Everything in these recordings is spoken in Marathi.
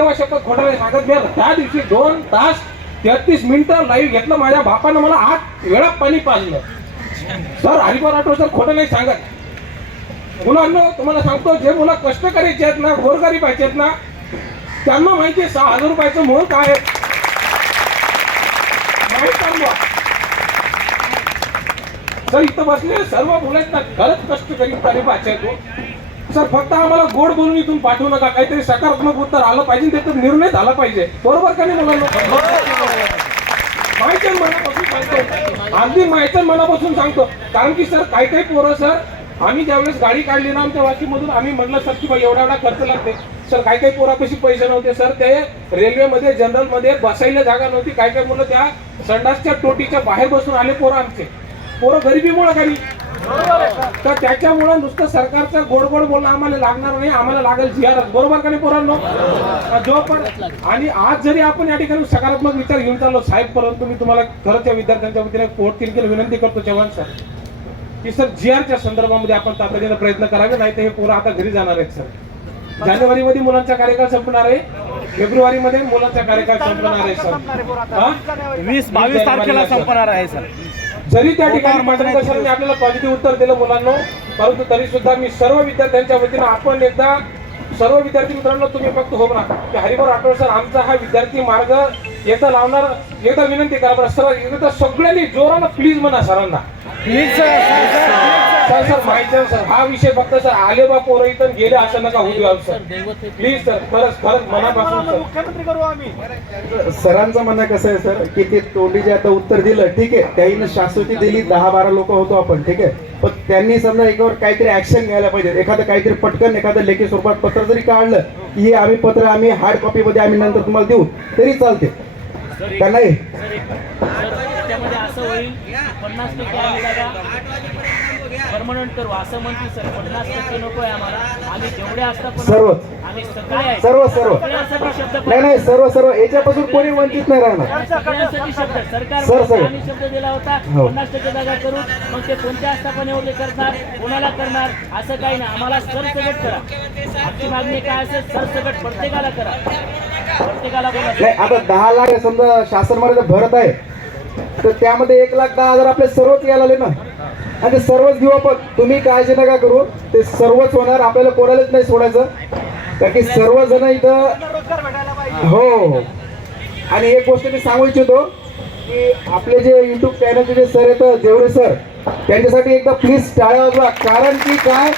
तेव्हा शपथ खोटा नाही. सांगत मी त्या दिवशी दोन तास तेहतीस मिनिटं लाईव्ह घेतलं. माझ्या बापानं मला आठ वेळा पाणी पाजलं. सर हरिभाऊ राठोड सर खोटं नाही सांगत. मुलांना तुम्हाला सांगतो जे मुलं कष्ट करायचे आहेत ना गोरगरीब आहेत ना त्यांना माहिती आहे सहा हजार रुपयाचं मोल काय सर इथं बसले सर्व मुलं खरंच कष्ट करीत तारीफ आहे सर फक्त आम्हाला गोड बोलून इथून पाठवू नका. काहीतरी सकारात्मक उत्तर आलं पाहिजे त्याचा निर्णय झाला पाहिजे. बरोबर का नाही मुलांना? माहिती मनापासून सांगतो. अगदी माहिती मनापासून सांगतो. कारण की सर काही काही पोरं सर आम्ही ज्यावेळेस गाडी काढली ना आमच्या वाशीमधून आम्ही म्हटलं सर की बाई एवढा एवढा खर्च लागते सर काही काही पोरापाशी पैसे नव्हते सर ते रेल्वेमध्ये जनरलमध्ये बसायला जागा नव्हती. काही काही मुलं त्या संडासच्या टोटीच्या बाहेर बसून आले पोरं आमचे. पोरं गरिबीमुळे काही तर त्याच्यामुळं नुसतं सरकारचं गोड गोड बोलणं आम्हाला लागणार नाही आम्हाला लागेल जी बरोबर का नाही पोरांनो? जो पण आणि आज जरी आपण या ठिकाणी सकारात्मक विचार घेऊन चाललो साहेब परंतु मी तुम्हाला खरंच या विद्यार्थ्यांच्या वतीने कोर्ट केली विनंती करतो चव्हाण सर की सर जी आरच्या संदर्भामध्ये आपण तातडीनं प्रयत्न करावे नाही तर हे पोरं आता घरी जाणार आहेत सर. जानेवारी मध्ये मुलांचा कार्यकाळ संपणार आहे फेब्रुवारी मध्ये मुलांचा कार्यकाळ संपणार आहे सर. वीस बावीस तारखेला संपणार आहे सर. जरी त्या ठिकाणी मांडणकर सरांनी आपल्याला पॉझिटिव्ह उत्तर दिलं मुलांना परंतु तरी सुद्धा मी सर्व विद्यार्थ्यांच्या वतीनं आपण एकदा सर्व विद्यार्थी मित्रांनो तुम्ही फक्त हो म्हणा. की हरिभाऊ राठोड सर आमचा हा विद्यार्थी मार्ग एकदा लावणार एकदा विनंती करा बरं. सर एकदा सगळ्यांनी जोरानं प्लीज म्हणा सरांना. प्लीज सर सर माहिती आहे सर. हा विषय फक्त सर आले बा पोरं इथं गेले असं नका होऊ द्या सर प्लीज सर खरंच खरंच मनापासून सर. मुख्यमंत्री करू आम्ही. सरांचं म्हणणं कसं आहे सर की ते तोंडी जे आता उत्तर दिलं ठीक आहे त्याईनं शाश्वती दिली दहा बारा लोक होतो आपण ठीक आहे. पण त्यांनी समजा याच्यावर काहीतरी ऍक्शन घ्यायला पाहिजे. एखादं काहीतरी पटकन एखादं लेखी स्वरूपात पत्र जरी काढलं की हे आम्ही पत्र आम्ही हार्ड कॉपी मध्ये आम्ही नंतर तुम्हाला देऊ तरी चालते का नाही? त्यामध्ये असं होईल पन्नास टक्के परमनंट करू असं म्हणते सर. पन्नास टक्के नको आहे आम्हाला. आम्ही जेवढे असता पण सर्वच. आम्ही सगळे आहे. सर्व सर्व. सगळ्यांसाठी शब्द नाही नाही सर्व सर्व. याच्यापासून कोणी वंचित नाही राहणार. सगळ्यांसाठी शब्द. सरकार सर, सर. आम्ही शब्द दिला होता. हो. पन्नास टक्के जागा करू मग ते कोणत्या आस्थापनेवर करणार कोणाला करणार असं काही नाही. आम्हाला सरसकट करा. आमची मागणी काय असेल सरसकट प्रत्येकाला करा. प्रत्येकाला बोला. नाही आता दहा लाख समजा शासन मर्यादा भरत आहे. तर त्यामध्ये एक लाख दहा हजार आपले सर्वच यायला आले ना. आणि ते सर्वच घेऊ आपण. तुम्ही काळजी नका करू. ते सर्वच होणार. आपल्याला कोणालाच नाही सोडायचं. कारण की सर्वजण इथं हो. आणि एक गोष्ट मी सांगू इच्छितो की आपले जे युट्यूब चॅनलचे जे सर येतं जेवढे सर त्यांच्यासाठी एकदा प्लीज टाळ्या वाजवा. कारण की काय?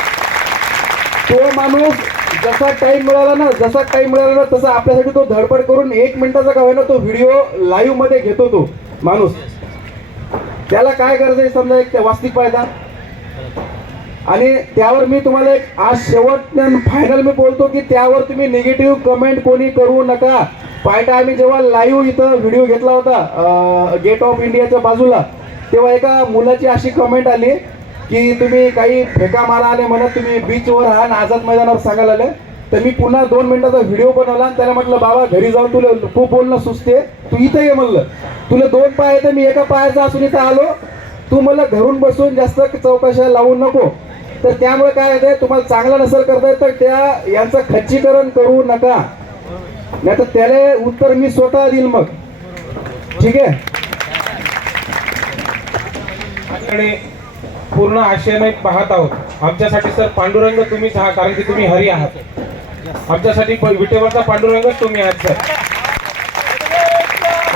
तो माणूस जसा टाइम मिळाला ना जसा टाइम मिळाला ना तसा आपल्यासाठी तो धडपड करून एक मिनिटाचा का होईना तो व्हिडिओ लाईव्हमध्ये घेतो तो माणूस. त्याला काय गरज आहे समजा एक वास्तविक फायदा आणि त्यावर मी तुम्हाला एक आज शेवट फायनल मी बोलतो की त्यावर तुम्ही निगेटिव्ह कमेंट कोणी करू नका. पायटा आम्ही जेव्हा लाईव्ह इथं व्हिडिओ घेतला होता गेट ऑफ इंडियाच्या बाजूला तेव्हा एका मुलाची अशी कमेंट आली की तुम्ही काही फेका मारा आले म्हणत तुम्ही बीचवर हा आणि आझाद मैदानावर सांगायला आले तर मी पुन्हा दोन मिनिटाचा व्हिडिओ बनवला आणि त्याला म्हटलं बाबा घरी जाऊन तुला खूप बोलणं सुचते. तू इथं ये म्हणलं. तुला दोन पाय तर मी एका पायाचा असून इथं आलो. तू मला घरून बसून जास्त चौकशा लावू नको. तर त्यामुळे काय होतंय तुम्हाला चांगलं नसेल करता येत तर त्या यांचं खच्चीकरण करू नका. नाही तर त्याला उत्तर मी स्वतः देईल मग. ठीक आहे? पूर्ण आशयाने पाहत आहोत. आमच्यासाठी सर पांडुरंग तुम्हीच आहात कारण की तुम्ही हरी आहात. आमच्यासाठी विटेवरचा पांडुरंगच तुम्ही आहात सर.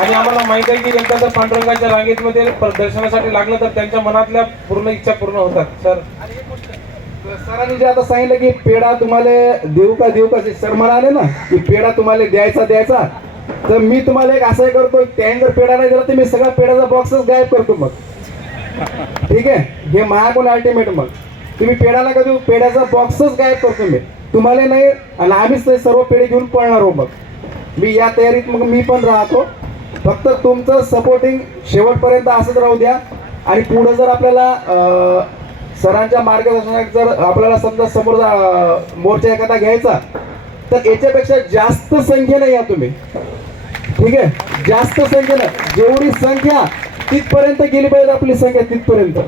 आणि आम्हाला माहीत आहे की एकदा जर पांडुरंगाच्या रांगेतमध्ये प- दर्शनासाठी लागलं तर त्यांच्या मनातल्या पूर्ण इच्छा पूर्ण होतात. सर. सरांनी जे आता सांगितलं की पेढा तुम्हाला देऊ का देऊ का? सर म्हणाले ना की पेढा तुम्हाला द्यायचा द्यायचा. तर मी तुम्हाला एक असं करतो त्याने जर पेढा नाही दिला तर मी सगळा पेढ्याचा बॉक्सच गायब करतो मग. ठीक आहे? हे महाकोण अल्टिमेट मग. तुम्ही पेढा नका देऊ पेढ्याचा बॉक्सच गायब करतो मी. तुम्हाला नाही आणि आम्हीच ते सर्व पेढे घेऊन पळणार हो मग. मी या तयारीत मग मी पण राहतो. फक्त तुमचं सपोर्टिंग शेवटपर्यंत असंच राहू द्या. आणि पुढं जर आपल्याला सरांच्या मार्गदर्शनात जर आपल्याला समजा समोर मोर्चा एखादा घ्यायचा तर याच्यापेक्षा जास्त संख्येनं या तुम्ही. ठीक आहे? जास्त संख्येनं. जेवढी संख्या तिथपर्यंत गेली पाहिजे आपली संख्या तिथपर्यंत.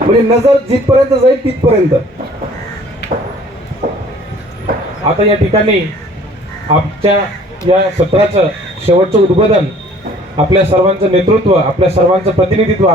म्हणजे नजर जिथपर्यंत जाईल तिथपर्यंत. आता या ठिकाणी आमच्या या सत्राचं शेवटचं उद्बोधन आपल्या सर्वांचं नेतृत्व आपल्या सर्वांचं प्रतिनिधित्व